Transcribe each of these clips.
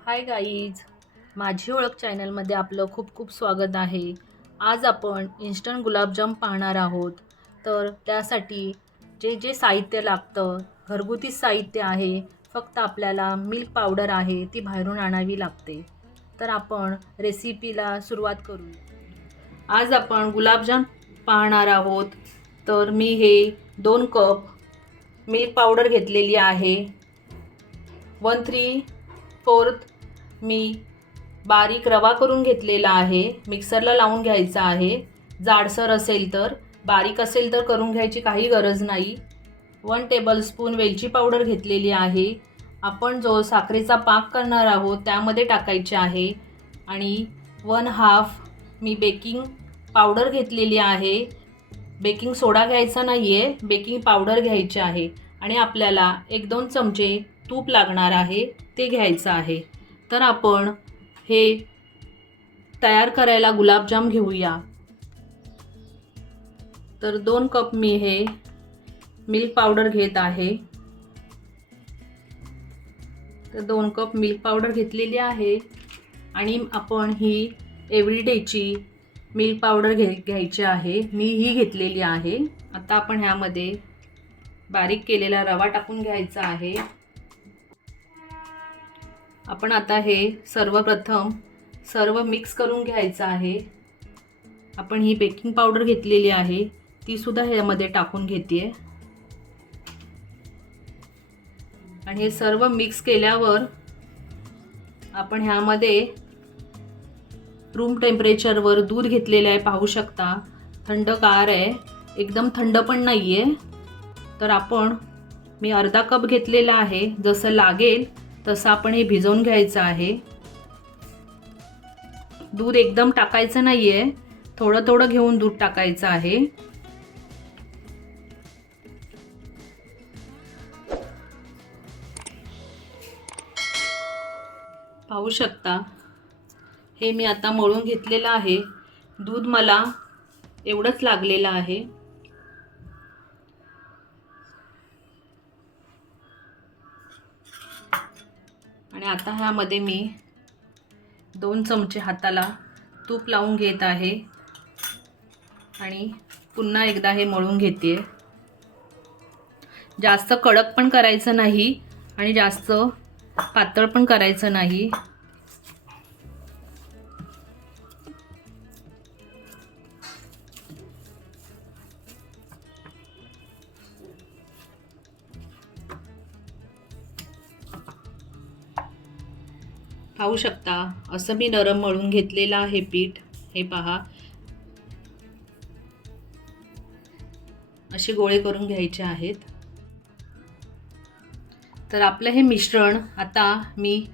Hi guys, माझी ओळख चॅनलमध्ये आपलं खूप खूप स्वागत आहे. आज आपण इन्स्टंट गुलाबजाम पाहणार आहोत. तर त्यासाठी जे जे साहित्य लागतं, घरगुती साहित्य आहे. फक्त आपल्याला मिल्क पावडर आहे ती बाहेरून आणावी लागते. तर आपण रेसिपीला सुरुवात करू. आज आपण गुलाबजाम पाहणार आहोत. तर मी हे 2 कप मिल्क पावडर घेतलेली आहे. 1/3 मी बारीक रवा करून घेतलेला आहे. मिक्सरला लावून घ्यायचा आहे. जाडसर असेल तर, बारीक असेल तर करून घ्यायची काही गरज नाही. 1 टेबलस्पून वेलची पावडर घेतलेली आहे. आपण जो साखरेचा पाक करणार आहोत त्यामध्ये टाकायचे आहे. आणि 1/2 मी बेकिंग पावडर घेतलेली आहे. बेकिंग सोडा घ्यायचा नाही आहे, बेकिंग पावडर घ्यायची आहे. आणि आपल्याला 1-2 चमचे तूप लागणार आहे, ते घ्यायचं आहे. तर आपण हे तयार करायला गुलाबजाम घेऊया. तर 2 कप मी हे मिल्क पावडर घेत आहे. तर 2 कप मिल्क पावडर घेतलेली आहे. आणि आपण ही एव्हरीडेची मिल्क पावडर घ्यायची आहे. मी ही घेतलेली आहे. आता आपण ह्यामध्ये बारीक केलेला रवा टाकून घ्यायचा आहे. आपण आता हे सर्वप्रथम सर्व मिक्स करून घ्यायचं आहे. आपण ही बेकिंग पावडर घेतलेली आहे ती सुद्धा ह्यामध्ये टाकून घेते. आणि हे सर्व मिक्स केल्यावर आपण ह्यामध्ये रूम टेम्परेचरवर दूध घेतलेले आहे. पाहू शकता थंडगार आहे, एकदम थंड पण नाही आहे. तर मी अर्धा कप घेतलेला आहे. जसं लागेल तसं आपण हे भिजवून घ्यायचं आहे. दूध एकदम टाकायचं नाही आहे, थोडं थोडं घेऊन दूध टाकायचं आहे. पाहू शकता हे मी आता मळून घेतलेलं आहे. दूध मला एवढंच लागलेलं आहे. आणि आता ह्यामध्ये मी 2 चमचे हाताला तूप लावून घेत आहे. आणि पुन्हा एकदा हे मळून घेते. जास्त कडक पण करायचं नाही आणि जास्त पातळ पण करायचं नाही. पाहू शकता असं मी नरम मळून घेतलेलं आहे पीठ. हे पहा, असे गोळे करून घ्यायचे आहेत. तर आपलं हे मिश्रण आता मी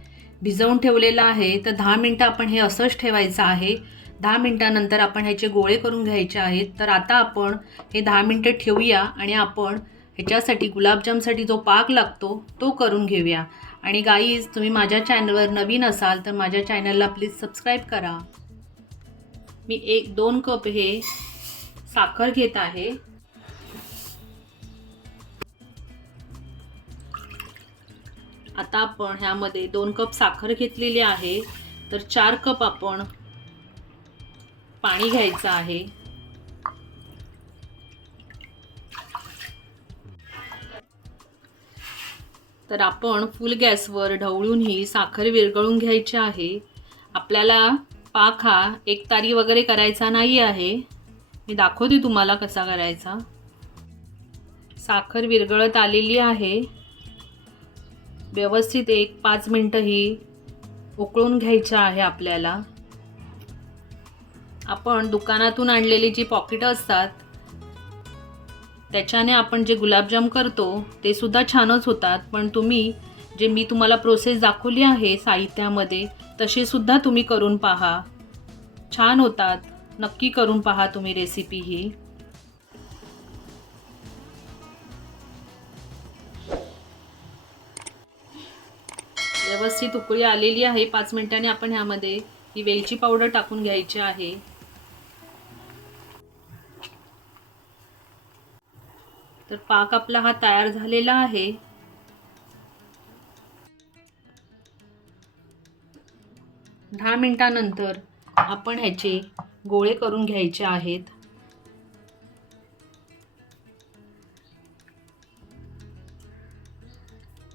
भिजवून ठेवलेलं आहे. तर 10 मिनिटं आपण हे असंच ठेवायचं आहे. 10 मिनिटानंतर आपण ह्याचे गोळे करून घ्यायचे आहेत. तर आता आपण हे 10 मिनिटं ठेवूया आणि आपण ह्याच्यासाठी गुलाबजामसाठी जो पाक लागतो तो करून घेऊया. आणि गाईज, तुम्ही माझ्या चॅनलवर नवीन असाल तर माझ्या चॅनलला प्लीज सबस्क्राईब करा. मी 1-2 कप हे साखर घेत आहे. आता आपण ह्यामध्ये 2 कप साखर घेतलेली आहे. तर 4 कप आपण पाणी घ्यायचं आहे. तर आपण फुल गॅसवर ढवळून ही साखर विरघळून घ्यायची आहे. आपल्याला पाक हा एकतारी वगैरे करायचा नाही आहे. मी दाखवते तुम्हाला कसा करायचा. साखर विरघळत आलेली आहे. व्यवस्थित 1-5 मिनिटं ही उकळून घ्यायचं आहे आपल्याला. आपण दुकानातून आणलेली जी पॉकेटं असतात त्याच्याने आपण जे गुलाबजाम करतो ते सुद्धा छानच होतात. पण मी तुम्हाला प्रोसेस दाखवली आहे साहित्यामध्ये तसे सुद्धा तुम्ही करून पहा, छान होतात. नक्की करून पहा तुम्ही रेसिपी ही. व्यवस्थित उकळी आलेली आहे. 5 मिनिटांनी आपण ह्यामध्ये ही वेलची पावडर टाकून घ्यायची आहे. तर पाक आपला हा तयार झालेला आहे. दहा मिनिटानंतर आपण ह्याचे गोळे करून घ्यायचे आहेत.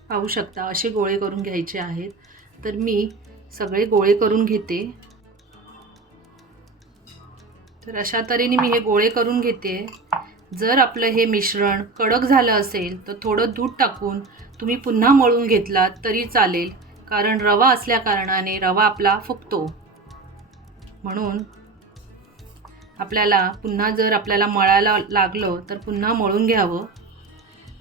पाहू शकता असे गोळे करून घ्यायचे आहेत. तर मी सगळे गोळे करून घेते. तर अशा तऱ्हेने मी हे गोळे करून घेते. जर आपलं हे मिश्रण कडक झालं असेल तर थोडं दूध टाकून तुम्ही पुन्हा मळून घेतलात तरी चालेल, कारण रवा असल्या कारणाने रवा आपला फुगतो. म्हणून आपल्याला पुन्हा जर आपल्याला मळायला लागलं तर पुन्हा मळून घ्यावं.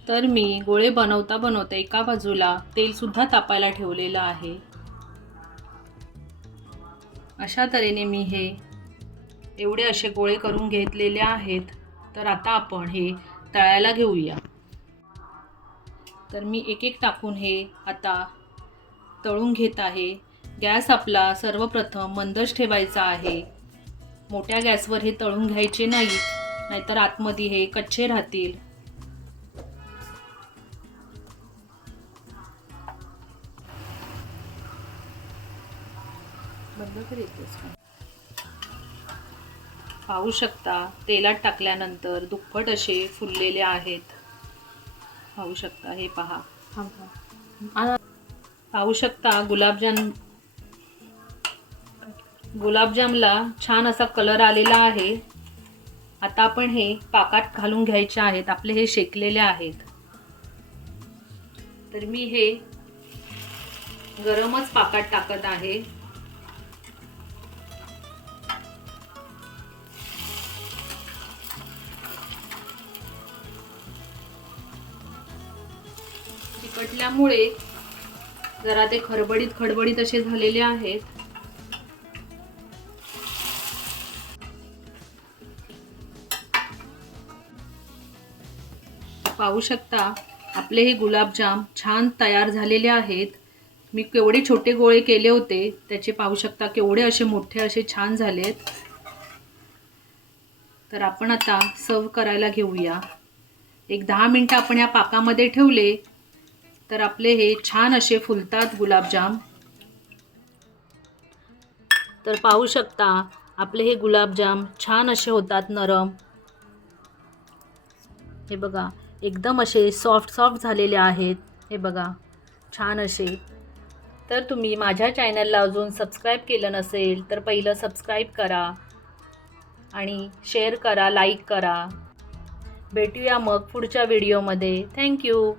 तर मी गोळे बनवता बनवता एका बाजूला तेलसुद्धा तापायला ठेवलेलं आहे. अशा तऱ्हेने मी हे एवढे असे गोळे करून घेतलेले आहेत. तर आता आपण हे तळायला घेऊया. तर मी एक एक टाकून हे आता तळून घेत आहे. गॅस आपला सर्वप्रथम मंदच ठेवायचा आहे. मोठ्या गॅसवर हे तळून घ्यायचे नाही, नाहीतर आतमध्ये हे कच्चे राहतील. पाहू शकता तेलात टाकल्यानंतर दुप्पट असे फुललेले आहेत. पाहू शकता, हे पहा. पाहू शकता गुलाबजामला छान असा कलर आलेला आहे. आता आपण हे पाकात घालून घ्यायचे आहेत. आपले हे शेकलेले आहेत. तर मी हे गरमच पाकात टाकत आहे. चिकटल्यामुळे जरा ते खडबडीत असे झालेले आहेत. पाहू शकता आपले हे गुलाबजाम छान तयार झालेले आहेत. मी केवढे छोटे गोळे केले होते त्याचे पाहू शकता केवढे असे मोठे असे छान झालेत. तर आपण आता सर्व करायला घेऊया. एक 10 मिनिटं आपण या पाकामध्ये ठेवले तर आपले हे छान असे फुलतात गुलाबजाम. तर पाहू शकता आपले हे गुलाबजाम छान असे होतात नरम. हे बघा एकदम असे सॉफ्ट झालेले आहेत. हे बघा छान असे. तर तुम्ही माझ्या चॅनलला अजून सबस्क्राईब केलं नसेल तर पहिलं सबस्क्राईब करा आणि शेअर करा, लाईक करा. भेटूया मग पुढच्या व्हिडिओमध्ये. थँक्यू.